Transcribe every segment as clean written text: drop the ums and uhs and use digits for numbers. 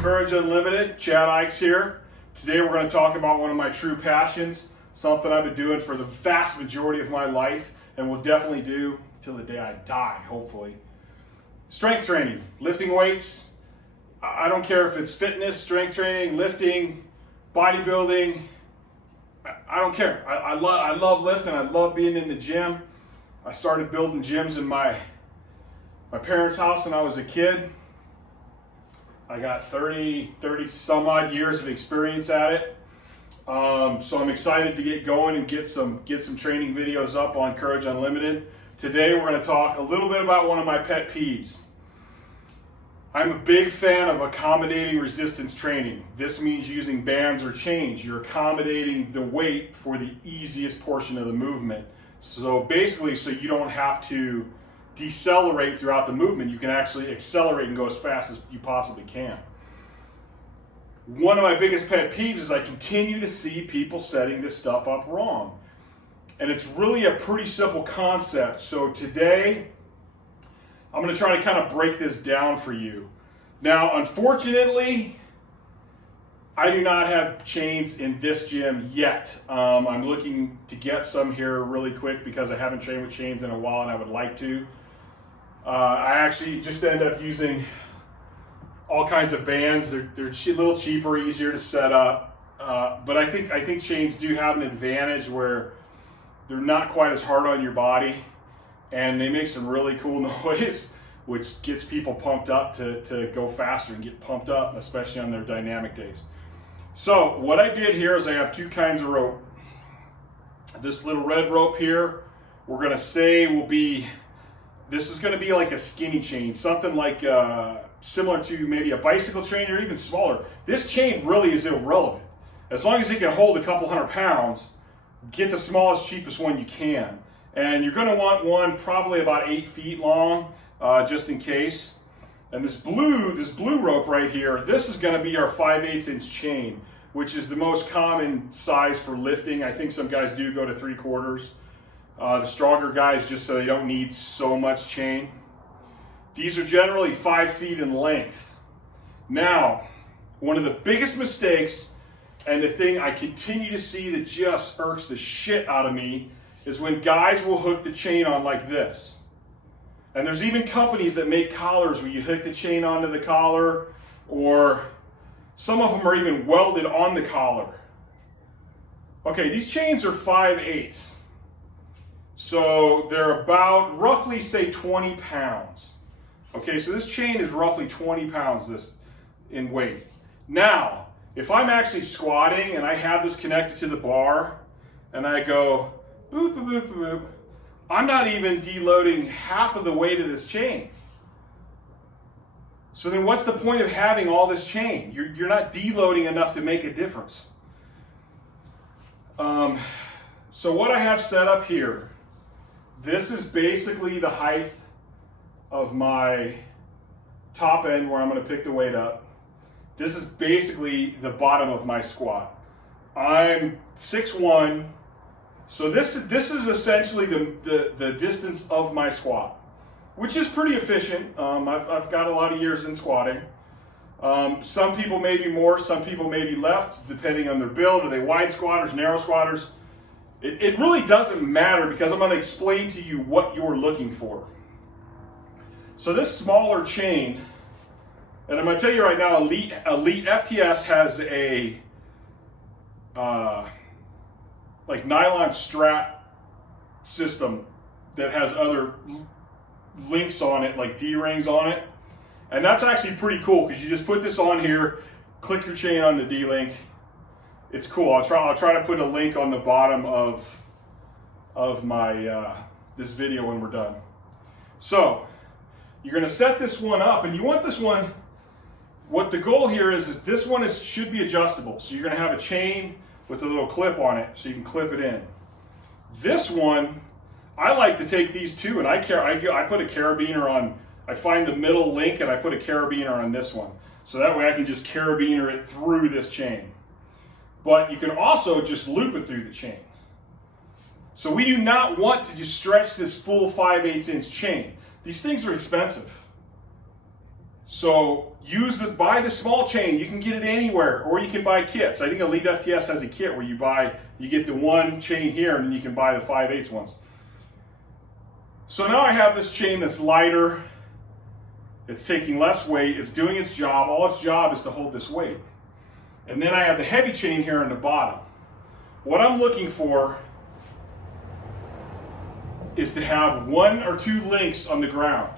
Courage Unlimited, Chad Ikes here. Today we're going to talk about one of my true passions, something I've been doing for the vast majority of my life and will definitely do till the day I die, hopefully. Strength training, lifting weights. I don't care if it's fitness, strength training, lifting, bodybuilding. I don't care. I love lifting. I love being in the gym. I started building gyms in my parents' house when I was a kid. I got 30 some odd years of experience at it. So I'm excited to get going and get some training videos up on Courage Unlimited. Today we're going to talk a little bit about one of my pet peeves. I'm a big fan of accommodating resistance training. This means using bands or chains. You're accommodating the weight for the easiest portion of the movement. So basically, so you don't have to decelerate throughout the movement, you can actually accelerate and go as fast as you possibly can. One of my biggest pet peeves is I continue to see people setting this stuff up wrong. And it's really a pretty simple concept. So today, I'm going to try to kind of break this down for you. Now, unfortunately, I do not have chains in this gym yet. I'm looking to get some here really quick because I haven't trained with chains in a while and I would like to. I actually just end up using all kinds of bands. They're a little cheaper, easier to set up. But I think chains do have an advantage where they're not quite as hard on your body and they make some really cool noise, which gets people pumped up to go faster and get pumped up, especially on their dynamic days. So what I did here is I have two kinds of rope. This little red rope here, we're going to say this is going to be like a skinny chain, something like similar to maybe a bicycle chain or even smaller. This chain really is irrelevant. As long as it can hold a couple 100 pounds, get the smallest, cheapest one you can. And you're going to want one probably about 8 feet long, just in case. And this blue rope right here, this is going to be our 5/8 inch chain, which is the most common size for lifting. I think some guys do go to 3/4. The stronger guys, just so they don't need so much chain. These are generally 5 feet in length. Now, one of the biggest mistakes, and the thing I continue to see that just irks the shit out of me, is when guys will hook the chain on like this. And there's even companies that make collars where you hook the chain onto the collar, or some of them are even welded on the collar. Okay, these chains are 5/8. So they're about roughly, say, 20 pounds. Okay, so this chain is roughly 20 pounds in weight. Now, if I'm actually squatting and I have this connected to the bar and I go boop, boop, boop, boop, I'm not even deloading half of the weight of this chain. So then what's the point of having all this chain? You're not deloading enough to make a difference. So what I have set up here, this is basically the height of my top end where I'm going to pick the weight up. This is basically the bottom of my squat. I'm 6'1", so this is essentially the distance of my squat, which is pretty efficient. I've got a lot of years in squatting. Some people may be more, some people may be less, depending on their build. Are they wide squatters, narrow squatters? It really doesn't matter because I'm going to explain to you what you're looking for. So this smaller chain, and I'm going to tell you right now, Elite FTS has a like nylon strap system that has other links on it, like D-rings on it. And that's actually pretty cool because you just put this on here, click your chain on the D-link. It's cool. I'll try to put a link on the bottom of my this video when we're done. So you're going to set this one up, and you want this one. What the goal here is this one should be adjustable. So you're going to have a chain with a little clip on it, so you can clip it in. This one, I like to take these two, and I put a carabiner on. I find the middle link, and I put a carabiner on this one, so that way I can just carabiner it through this chain. But you can also just loop it through the chain. So we do not want to just stretch this full 5/8 inch chain. These things are expensive. So use this, buy the small chain. You can get it anywhere, or you can buy kits. I think Elite FTS has a kit where you get the one chain here, and then you can buy the 5/8 ones. So now I have this chain that's lighter. It's taking less weight. It's doing its job. All its job is to hold this weight. And then I have the heavy chain here on the bottom. What I'm looking for is to have 1 or 2 links on the ground.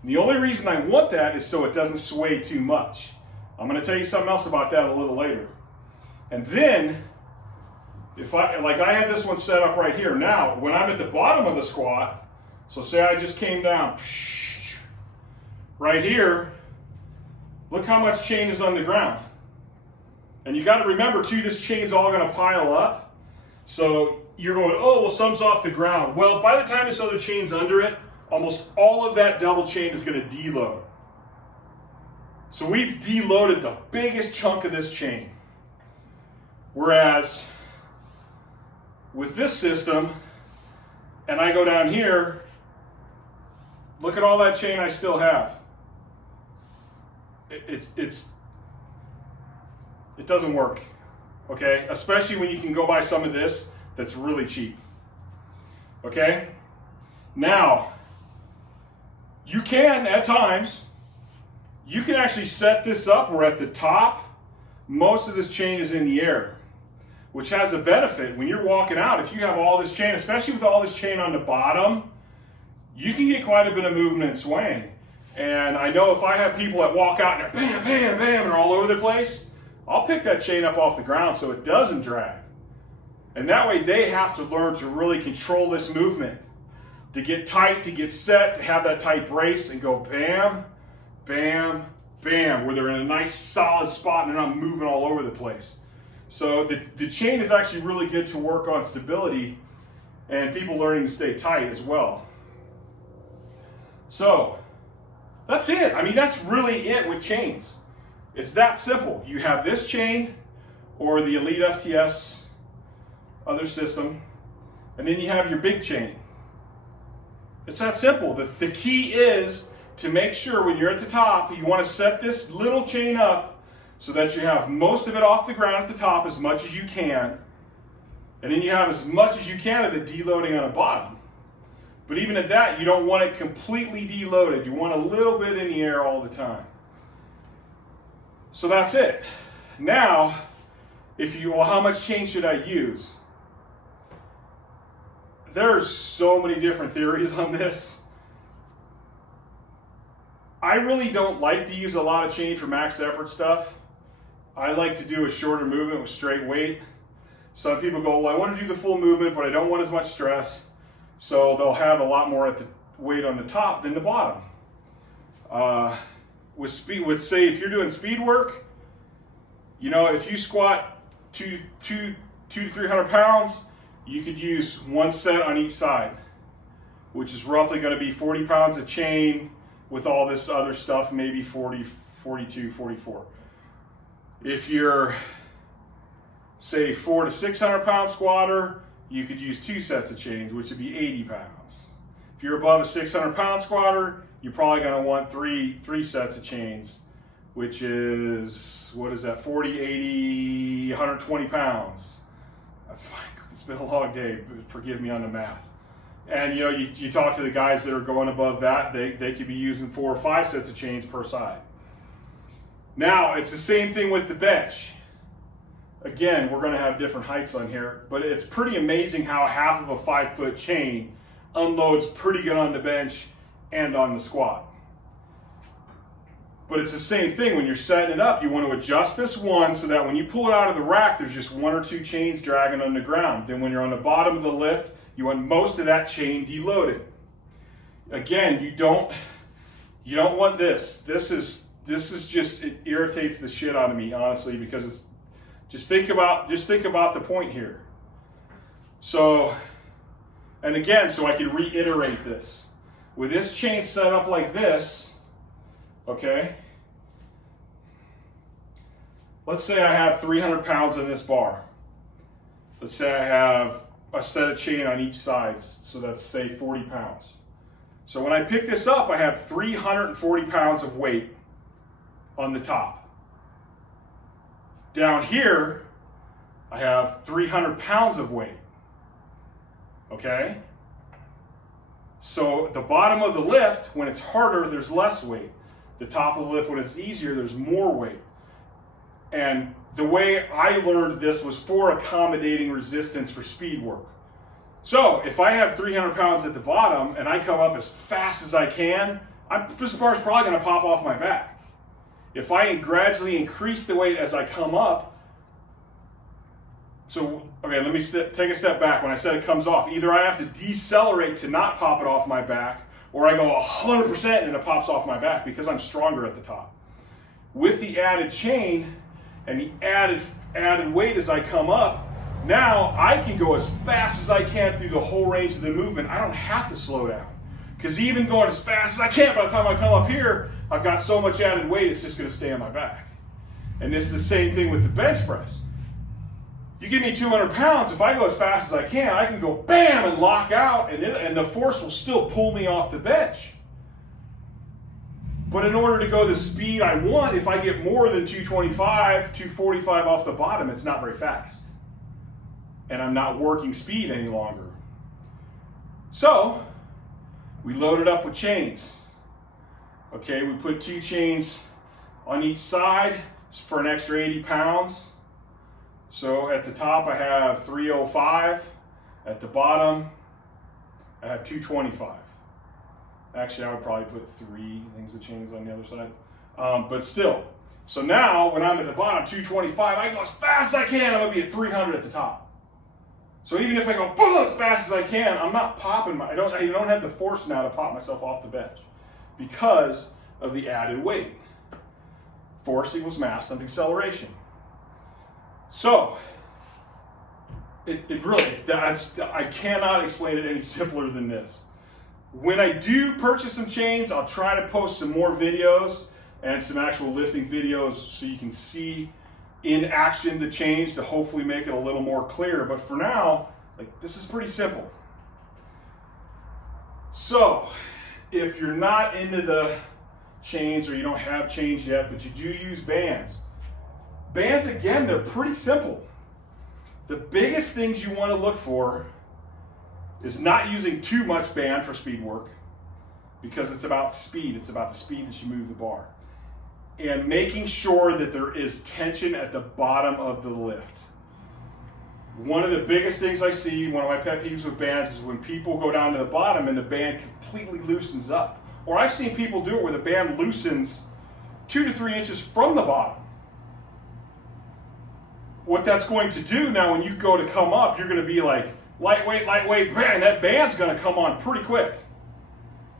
And the only reason I want that is so it doesn't sway too much. I'm going to tell you something else about that a little later. And then, I have this one set up right here. Now, when I'm at the bottom of the squat, so say I just came down, right here, look how much chain is on the ground. And you got to remember too, this chain's all going to pile up. So you're going, oh, well, some's off the ground. Well, by the time this other chain's under it, almost all of that double chain is going to deload. So we've deloaded the biggest chunk of this chain. Whereas with this system, and I go down here, look at all that chain I still have. It doesn't work, okay? Especially when you can go buy some of this that's really cheap, okay? Now, you can, at times, you can actually set this up where at the top, most of this chain is in the air, which has a benefit. When you're walking out, if you have all this chain, especially with all this chain on the bottom, you can get quite a bit of movement and swaying. And I know if I have people that walk out and they're bam, bam, bam, and they're all over the place, I'll pick that chain up off the ground so it doesn't drag. And that way they have to learn to really control this movement, to get tight, to get set, to have that tight brace and go bam, bam, bam, where they're in a nice solid spot and they're not moving all over the place. So the chain is actually really good to work on stability and people learning to stay tight as well. So that's it. I mean, that's really it with chains. It's that simple. You have this chain or the Elite FTS other system, and then you have your big chain. It's that simple. The key is to make sure when you're at the top, you want to set this little chain up so that you have most of it off the ground at the top as much as you can, and then you have as much as you can of it deloading on the bottom. But even at that, you don't want it completely deloaded. You want a little bit in the air all the time. So that's it. Now, well, how much chain should I use? There's so many different theories on this. I really don't like to use a lot of chain for max effort stuff. I like to do a shorter movement with straight weight. Some people go, well, I want to do the full movement, but I don't want as much stress. So they'll have a lot more at the weight on the top than the bottom. Say if you're doing speed work, you know, if you squat 2 to 300 pounds, you could use one set on each side, which is roughly going to be 40 pounds of chain with all this other stuff, maybe 40, 42, 44. If you're, say, 400 to 600 pound squatter, you could use 2 sets of chains, which would be 80 pounds. If you're above a 600 pound squatter, you're probably going to want three sets of chains, which is, what is that, 40, 80, 120 pounds. That's like, it's been a long day, but forgive me on the math. And you know, you talk to the guys that are going above that, they could be using 4 or 5 sets of chains per side. Now, it's the same thing with the bench. Again, we're going to have different heights on here, but it's pretty amazing how half of a 5-foot chain unloads pretty good on the bench and on the squat. But it's the same thing when you're setting it up. You want to adjust this one so that when you pull it out of the rack, there's just 1 or 2 chains dragging on the ground. Then when you're on the bottom of the lift, you want most of that chain deloaded. Again, you don't want this. This is just, it irritates the shit out of me, honestly, because it's just think about the point here. So, and again, so I can reiterate this. With this chain set up like this, okay, let's say I have 300 pounds in this bar. Let's say I have a set of chain on each side, so that's, say, 40 pounds. So when I pick this up, I have 340 pounds of weight on the top. Down here, I have 300 pounds of weight. Okay? So the bottom of the lift, when it's harder, there's less weight. The top of the lift, when it's easier, there's more weight. And the way I learned this was for accommodating resistance for speed work. So if I have 300 pounds at the bottom and I come up as fast as I can, this bar's probably going to pop off my back. If I gradually increase the weight as I come up, so, okay, let me take a step back. When I said it comes off, either I have to decelerate to not pop it off my back, or I go 100% and it pops off my back because I'm stronger at the top. With the added chain and the added weight as I come up, now I can go as fast as I can through the whole range of the movement. I don't have to slow down. Because even going as fast as I can, by the time I come up here, I've got so much added weight, it's just going to stay on my back. And this is the same thing with the bench press. You give me 200 pounds, if I go as fast as I can go bam and lock out, and the force will still pull me off the bench. But in order to go the speed I want, if I get more than 225, 245 off the bottom, it's not very fast. And I'm not working speed any longer. So, we load it up with chains. Okay, we put 2 chains on each side for an extra 80 pounds. So at the top I have 305, at the bottom I have 225. Actually, I would probably put 3 things of chains on the other side. But still, so now when I'm at the bottom, 225, I go as fast as I can, I'm gonna be at 300 at the top. So even if I go boom, as fast as I can, I'm not popping, I don't have the force now to pop myself off the bench because of the added weight. Force equals mass times acceleration. So, I cannot explain it any simpler than this. When I do purchase some chains, I'll try to post some more videos and some actual lifting videos so you can see in action the chains to hopefully make it a little more clear. But for now, this is pretty simple. So, if you're not into the chains or you don't have chains yet, but you do use bands, bands, again, they're pretty simple. The biggest things you want to look for is not using too much band for speed work because it's about speed. It's about the speed that you move the bar. And making sure that there is tension at the bottom of the lift. One of the biggest things I see, one of my pet peeves with bands, is when people go down to the bottom and the band completely loosens up. Or I've seen people do it where the band loosens 2 to 3 inches from the bottom. What that's going to do now when you go to come up, you're going to be like, lightweight, bang, that band's going to come on pretty quick.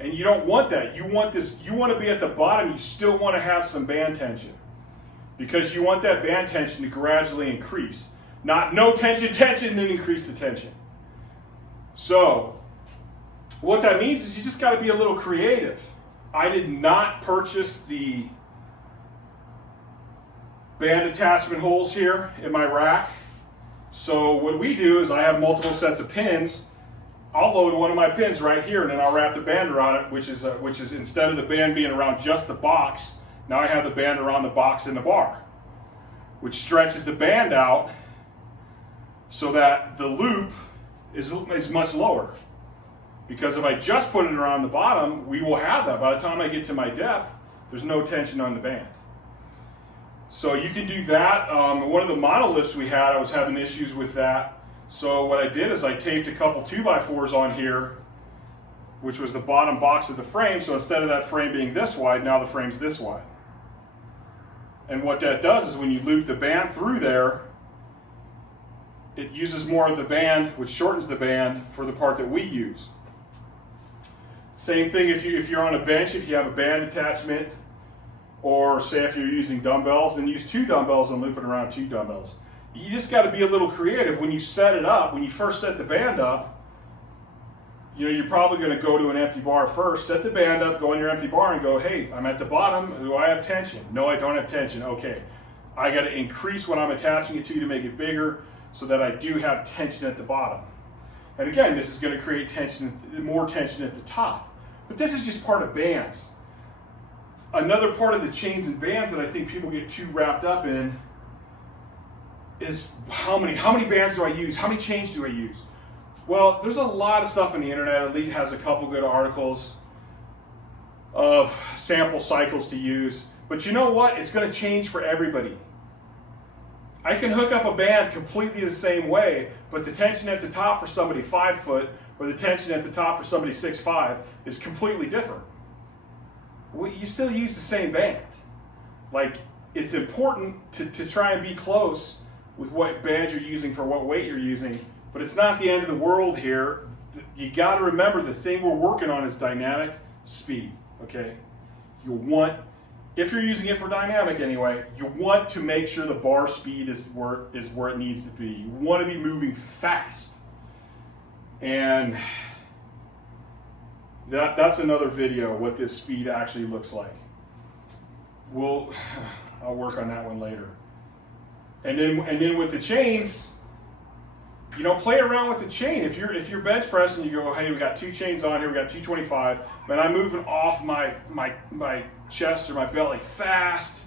And you don't want that. You want to be at the bottom, you still want to have some band tension. Because you want that band tension to gradually increase. Not no tension, then increase the tension. So, what that means is you just got to be a little creative. I did not purchase the band attachment holes here in my rack. So what we do is I have multiple sets of pins. I'll load one of my pins right here and then I'll wrap the band around it, which is instead of the band being around just the box, now I have the band around the box and the bar, which stretches the band out so that the loop is much lower. Because if I just put it around the bottom, we will have that. By the time I get to my depth, there's no tension on the band. So you can do that. One of the monoliths we had, I was having issues with that. So what I did is I taped a couple 2x4s on here, which was the bottom box of the frame. So instead of that frame being this wide, now the frame's this wide. And what that does is when you loop the band through there, it uses more of the band, which shortens the band for the part that we use. Same thing if you're on a bench, if you have a band attachment, or say if you're using dumbbells, then use 2 dumbbells and loop it around 2 dumbbells. You just got to be a little creative when you set it up. When you first set the band up, you're probably going to go to an empty bar first. Set the band up, go in your empty bar and go, hey, I'm at the bottom. Do I have tension? No, I don't have tension. Okay, I got to increase what I'm attaching it to make it bigger so that I do have tension at the bottom. And again, this is going to create tension, more tension at the top. But this is just part of bands. another part of the chains and bands that I think people get too wrapped up in is how many bands do I use? How many chains do I use? Well, there's a lot of stuff on the internet. Elite has a couple good articles of sample cycles to use. But you know what? It's going to change for everybody. I can hook up a band completely the same way, but the tension at the top for somebody 5 foot or the tension at the top for somebody 6'5" is completely different. Well, you still use the same band. Like, it's important to try and be close with what band you're using for what weight you're using, but it's not the end of the world here. You got to remember the thing we're working on is dynamic speed, okay? You want, if you're using it for dynamic anyway, you want to make sure the bar speed is where it needs to be. You want to be moving fast. And that's another video, what this speed actually looks like. I'll work on that one later. And then with the chains, you know, play around with the chain. If you're bench pressing, you go, hey, we got 2 chains on here, we got 225, but I'm moving off my chest or my belly fast.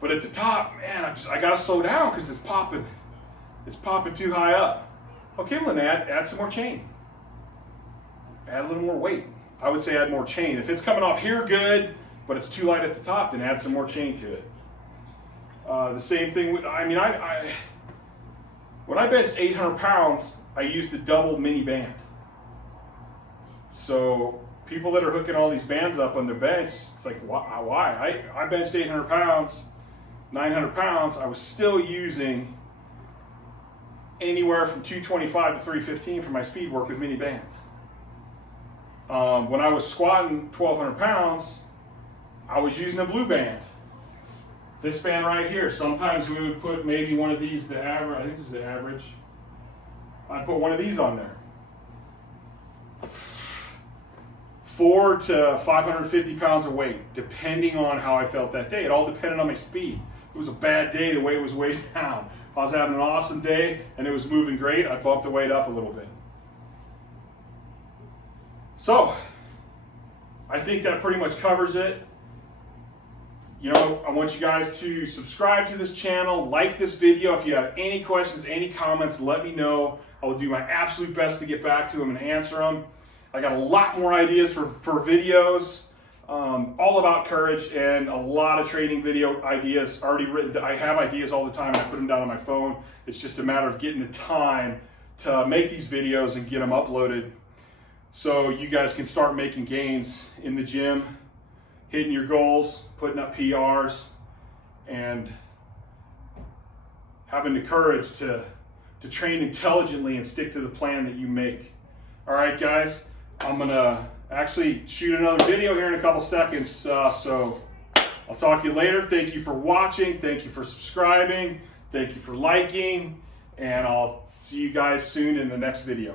But at the top, man, I gotta slow down because it's popping too high up. Okay, well then add some more chain. Add a little more weight. I would say add more chain. If it's coming off here, good, but it's too light at the top, then add some more chain to it. The same thing with, when I benched 800 pounds, I used a double mini band. So people that are hooking all these bands up on their bench, it's like, why? I benched 800 pounds, 900 pounds, I was still using anywhere from 225 to 315 for my speed work with mini bands. When I was squatting 1,200 pounds, I was using a blue band. This band right here. Sometimes we would put maybe one of these, the average, I think this is the average. I'd put one of these on there. 400 to 550 pounds of weight, depending on how I felt that day. It all depended on my speed. If it was a bad day, the weight was way down. If I was having an awesome day and it was moving great, I bumped the weight up a little bit. So, I think that pretty much covers it. You know, I want you guys to subscribe to this channel, like this video. If you have any questions, any comments, let me know. I will do my absolute best to get back to them and answer them. I got a lot more ideas for videos, all about courage, and a lot of training video ideas already written. I have ideas all the time and I put them down on my phone. It's just a matter of getting the time to make these videos and get them uploaded so you guys can start making gains in the gym, hitting your goals, putting up PRs, and having the courage to train intelligently and stick to the plan that you make. All right, guys, I'm gonna actually shoot another video here in a couple seconds, so I'll talk to you later. Thank you for watching. Thank you for subscribing. Thank you for liking, and I'll see you guys soon in the next video.